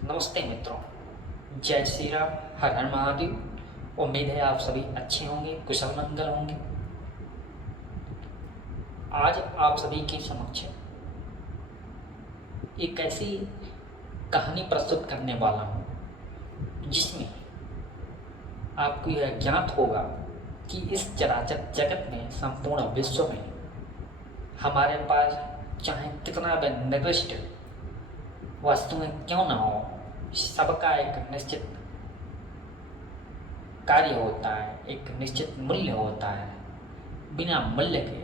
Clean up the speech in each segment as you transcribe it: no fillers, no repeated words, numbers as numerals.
नमस्ते मित्रों। जय श्री राम। हर हर महादेव। उम्मीद है आप सभी अच्छे होंगे, कुशल मंगल होंगे। आज आप सभी के समक्ष एक ऐसी कहानी प्रस्तुत करने वाला हूँ जिसमें आपको यह ज्ञात होगा कि इस चराचर जगत में, संपूर्ण विश्व में हमारे पास चाहे कितना भी निकृष्ट वस्तुएं क्यों न हो, सबका एक निश्चित कार्य होता है, एक निश्चित मूल्य होता है। बिना मूल्य के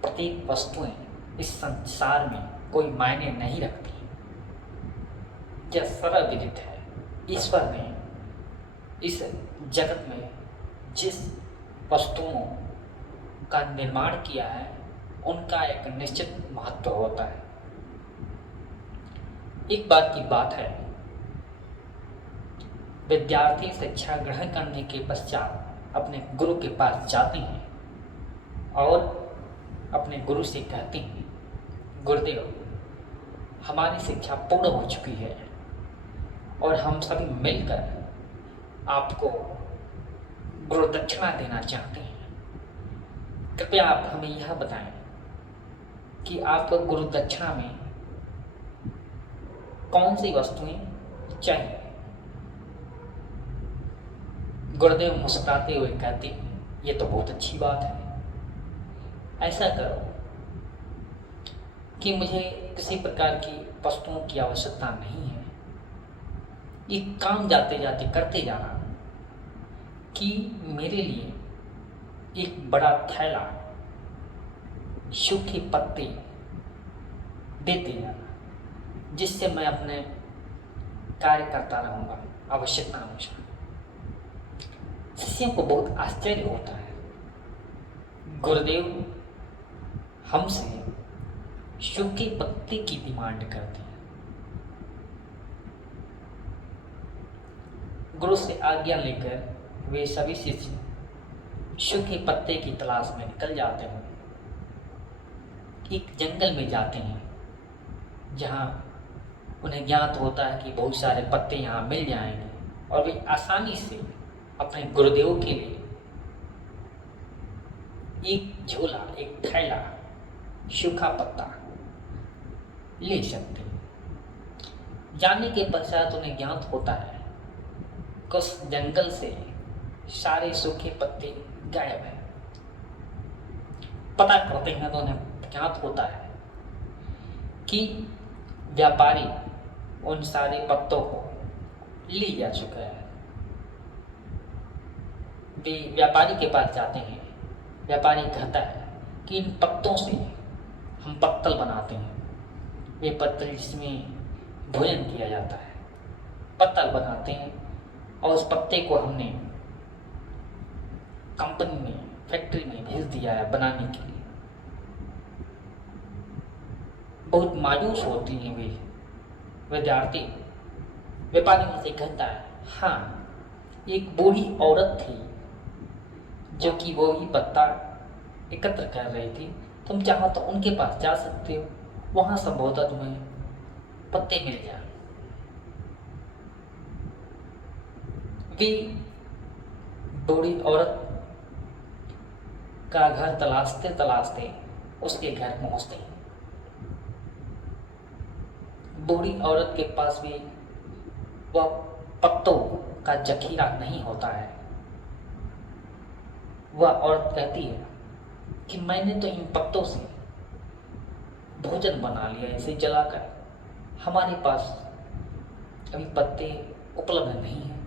प्रत्येक वस्तुएं इस संसार में कोई मायने नहीं रखती। यह सर्वविदित है। ईश्वर ने इस जगत में जिस वस्तुओं का निर्माण किया है उनका एक निश्चित महत्व होता है। एक बार की बात है, विद्यार्थी शिक्षा ग्रहण करने के पश्चात अपने गुरु के पास जाते हैं और अपने गुरु से कहते हैं, गुरुदेव, हमारी शिक्षा पूर्ण हो चुकी है और हम सभी मिलकर आपको गुरु दक्षिणा देना चाहते हैं। कृपया आप हमें यह बताएं कि आपको गुरु दक्षिणा में कौन सी वस्तुएं चाहिए। गुरुदेव मुस्कुराते हुए कहते हैं, ये तो बहुत अच्छी बात है। ऐसा करो कि मुझे किसी प्रकार की वस्तुओं की आवश्यकता नहीं है। ये काम जाते जाते करते जाना कि मेरे लिए एक बड़ा थैला सूखे पत्ते देते जाना, जिससे मैं अपने कार्य करता रहूँगा आवश्यकता अनुसार। शिष्यों को बहुत आश्चर्य होता है, गुरुदेव हमसे सूखे पत्ते की डिमांड करते हैं। गुरु से आज्ञा लेकर वे सभी शिष्य सूखे पत्ते की तलाश में निकल जाते हैं। एक जंगल में जाते हैं जहाँ उन्हें ज्ञात होता है कि बहुत सारे पत्ते यहाँ मिल जाएंगे और वे आसानी से अपने गुरुदेव के लिए एक झोला, एक थैला सूखा पत्ता ले सकते हैं। जाने के पश्चात उन्हें ज्ञात होता है कि उस जंगल से सारे सूखे पत्ते गायब हैं। पता करते हैं तो उन्हें ज्ञात होता है कि व्यापारी उन सारे पत्तों को ले जा चुका है। वे व्यापारी के पास जाते हैं। व्यापारी कहता है कि इन पत्तों से हम पत्तल बनाते हैं। वे पत्तल जिसमें भोजन किया जाता है, पत्तल बनाते हैं और उस पत्ते को हमने कंपनी में, फैक्ट्री में भेज दिया है बनाने के लिए। बहुत मायूस होती हैं वे विद्यार्थी। व्यापारी उनसे कहता है, हाँ, एक बूढ़ी औरत थी जो कि वो ही पत्ता एकत्र कर रही थी। तुम चाहो तो उनके पास जा सकते हो, वहां संभवतः तुम्हें पत्ते मिल जाए। वे बूढ़ी औरत का घर तलाशते तलाशते उसके घर पहुंचते हैं। बूढ़ी औरत के भी वह पत्तों का जखीरा नहीं होता है। वह औरत कहती है कि मैंने तो इन पत्तों से भोजन बना लिया, इसे जलाकर। हमारे पास अभी पत्ते उपलब्ध नहीं हैं।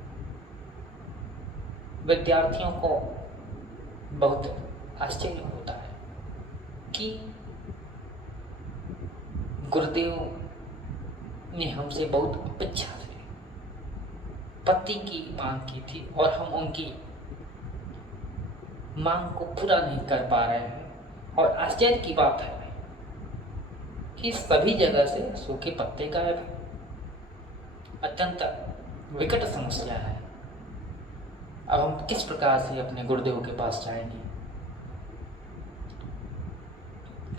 विद्यार्थियों को बहुत आश्चर्य होता है कि गुरुदेव ने हमसे बहुत अपेक्षा से पत्ती की मांग की थी और हम उनकी मांग को पूरा नहीं कर पा रहे हैं। और आश्चर्य की बात है कि सभी जगह से सूखे पत्ते गायब हैं। अत्यंत विकट समस्या है। अब हम किस प्रकार से अपने गुरुदेव के पास जाएंगे।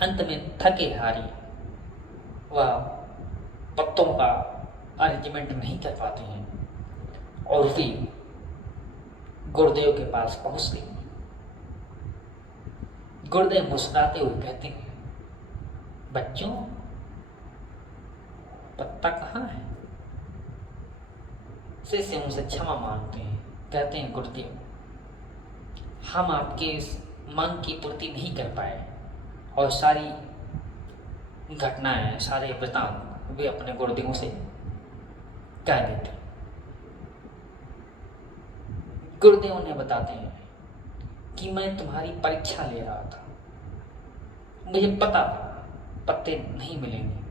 अंत में थके हारी वह पत्तों का अरेंजमेंट नहीं कर पाते हैं और वे गुरुदेव के पास पहुंचते हैं। गुरुदेव मुस्कुराते हुए कहते हैं, बच्चों पत्ता कहाँ है? शिष्य उनसे क्षमा मांगते हैं, कहते हैं गुरुदेव हम आपके इस मांग की पूर्ति नहीं कर पाए, और सारी घटनाएं सारे वृतांत वे अपने गुरुदेवों से कह देते हैं। गुरुदेव उन्हें बताते हैं कि मैं तुम्हारी परीक्षा ले रहा था, मुझे पता था पत्ते नहीं मिलेंगे,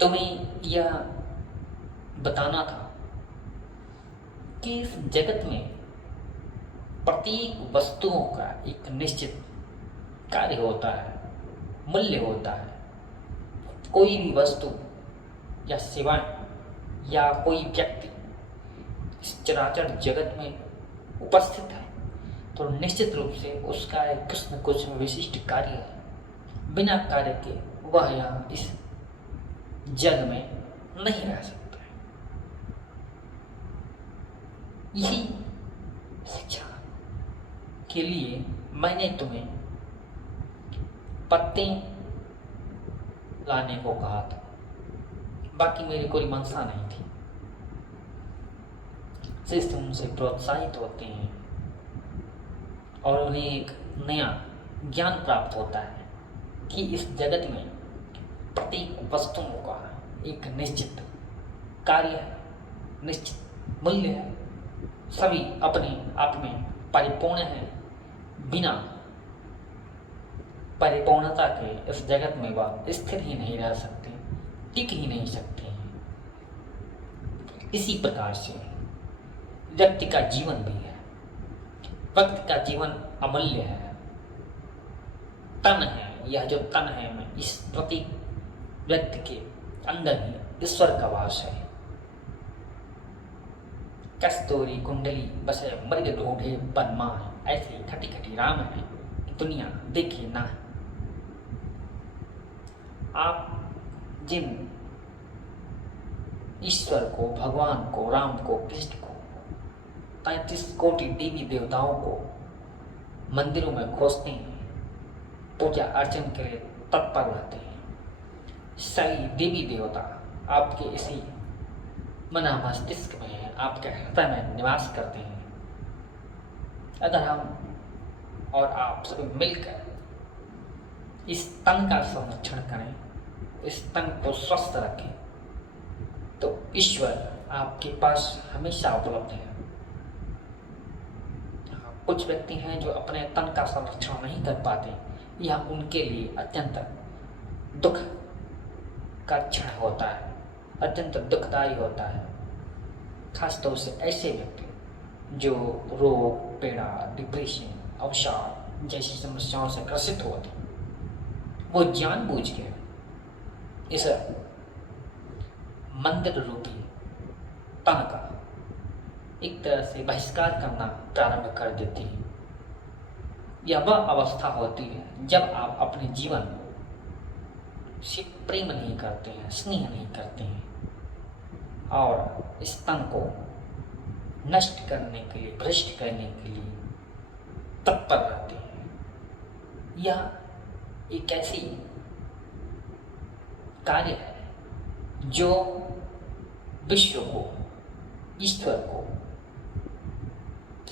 तुम्हें यह बताना था कि इस जगत में प्रत्येक वस्तुओं का एक निश्चित कार्य होता है, मूल्य होता है। कोई भी वस्तु या सेवाएं या कोई व्यक्ति इस चराचर जगत में उपस्थित है तो निश्चित रूप से उसका एक कुछ न कुछ विशिष्ट कार्य है। बिना कार्य के वह यहाँ इस जग में नहीं रह सकता है। यही शिक्षा के लिए मैंने तुम्हें पत्ते लाने को कहा था, बाकी मेरी कोई मंशा नहीं थी। शिष्य उनसे प्रोत्साहित होते हैं और उन्हें एक नया ज्ञान प्राप्त होता है कि इस जगत में प्रत्येक वस्तुओं का एक निश्चित कार्य है, निश्चित मूल्य है। सभी अपने आप में परिपूर्ण है। बिना परिपूर्णता के इस जगत में वह स्थिर ही नहीं रह सकते, टिक ही नहीं सकते हैं। इसी प्रकार से व्यक्ति का जीवन भी है। व्यक्ति का जीवन अमूल्य है। तन है, यह जो तन है में इस प्रत्येक व्यक्ति के अंदर ही ईश्वर का वास है। कस्तूरी कुंडली बसे मृग ढूंढे बनमा है, ऐसी खटी खटी राम है दुनिया देखे ना। आप जिन ईश्वर को, भगवान को, राम को, कृष्ण को, 33 कोटि देवी देवताओं को मंदिरों में खोजते हैं, पूजा अर्चन के लिए तत्पर रहते हैं, सभी देवी देवता आपके इसी मना मस्तिष्क में है, आपके हृदय में निवास करते हैं। अगर हम और आप सभी मिलकर इस तन का संरक्षण करें, इस तन को स्वस्थ रखें, तो ईश्वर आपके पास हमेशा उपलब्ध है। कुछ व्यक्ति हैं जो अपने तन का संरक्षण नहीं कर पाते, यह उनके लिए अत्यंत दुख का क्षण होता है, अत्यंत दुखदायी होता है। खासतौर से ऐसे व्यक्ति जो रोग, पीड़ा, डिप्रेशन, अवसाद जैसी समस्याओं से ग्रसित होते हैं, वो जानबूझ के इस मंदिर रूपी तन का एक तरह से बहिष्कार करना प्रारंभ कर देती है। यह वह अवस्था होती है जब आप अपने जीवन से प्रेम नहीं करते हैं, स्नेह नहीं करते हैं और इस तन को नष्ट करने के लिए, भ्रष्ट करने के लिए तत्पर रहते हैं। यह एक ऐसी कार्य है जो विश्व को, ईश्वर को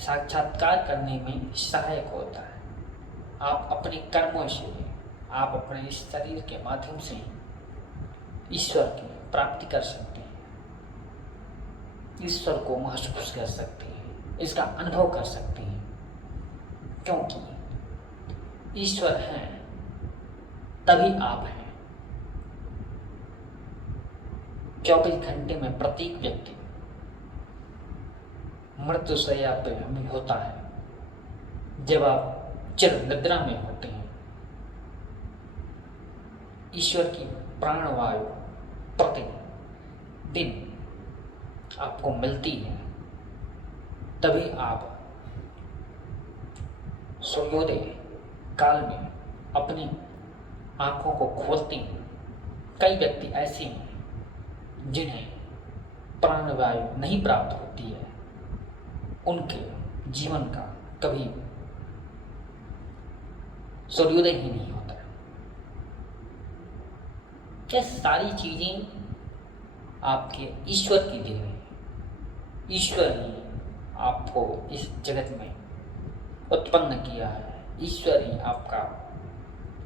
साक्षात्कार करने में सहायक होता है। आप अपने कर्मों से, आप अपने इस शरीर के माध्यम से ईश्वर की प्राप्ति कर सकते हैं, ईश्वर को महसूस कर सकते हैं, इसका अनुभव कर सकते हैं, क्योंकि ईश्वर हैं तभी आप हैं। 24 घंटे में प्रत्येक व्यक्ति मृत्युशैया पे हमें होता है। जब आप चिर निद्रा में होते हैं, ईश्वर की प्राणवायु प्रतिदिन आपको मिलती है, तभी आप सूर्योदय काल में अपनी आंखों को खोलते हैं। कई व्यक्ति ऐसे हैं जिन्हें प्राणवायु नहीं प्राप्त होती है उनके जीवन का कभी सूर्योदय ही नहीं होता। ये सारी चीजें आपके ईश्वर की देन है। ईश्वर ही आपको इस जगत में उत्पन्न किया है। ईश्वर ही आपका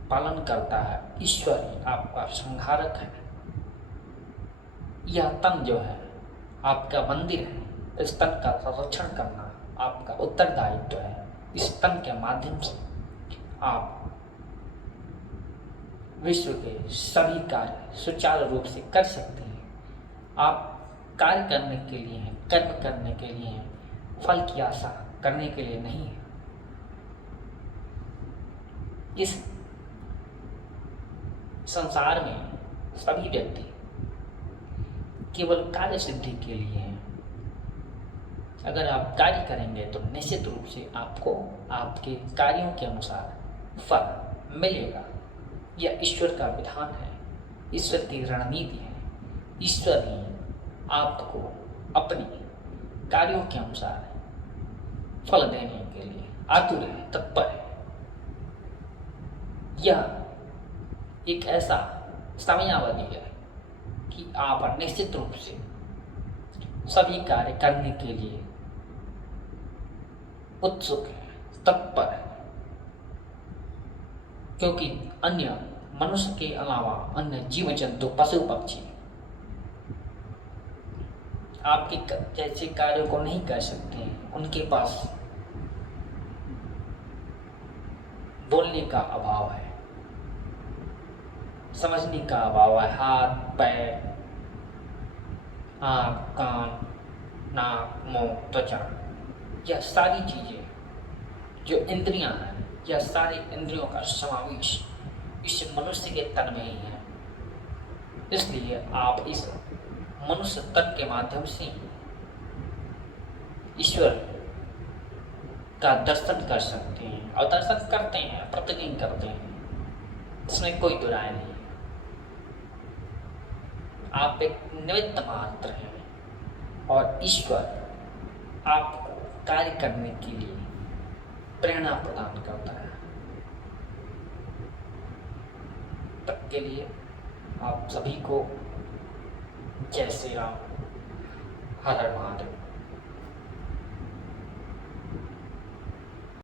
पालन करता है। ईश्वर ही आपका संहारक है। यह तन जो है आपका मंदिर है। इस तन का संरक्षण करना आपका उत्तरदायित्व है। इस तन के माध्यम से आप विश्व के सभी कार्य सुचारू रूप से कर सकते हैं। आप कार्य करने के लिए हैं, कर्म करने के लिए हैं, फल की आशा करने के लिए नहीं है। इस संसार में सभी व्यक्ति केवल कार्य सिद्धि के लिए हैं। अगर आप कार्य करेंगे तो निश्चित रूप से आपको आपके कार्यों के अनुसार फल मिलेगा। यह ईश्वर का विधान है, ईश्वर की रणनीति है। ईश्वर ही आपको अपने कार्यों के अनुसार फल देने के लिए आतुर है, तत्पर है। यह एक ऐसा समयावधि है कि आप निश्चित रूप से सभी कार्य करने के लिए उत्सुक है, तत्पर है। क्योंकि अन्य मनुष्य के अलावा अन्य जीव जंतु पशु पक्षी आपके जैसे कार्यों को नहीं कर सकते हैं। उनके पास बोलने का अभाव है, समझने का अभाव है। हाथ, पैर, आँख, कान, नाक, मुंह, त्वचा, यह सारी चीजें जो इंद्रियां हैं, यह सारी इंद्रियों का समावेश इस मनुष्य के तन में ही है। इसलिए आप इस मनुष्य तन के माध्यम से ईश्वर का दर्शन कर सकते हैं और दर्शन करते हैं, प्रतिदिन करते हैं। इसमें कोई दो राय नहीं। आप एक निमित्त मात्र हैं और ईश्वर आपको कार्य करने के लिए प्रेरणा प्रदान करता है। तब के लिए आप सभी को जय श्री राम, हर हर महादेव।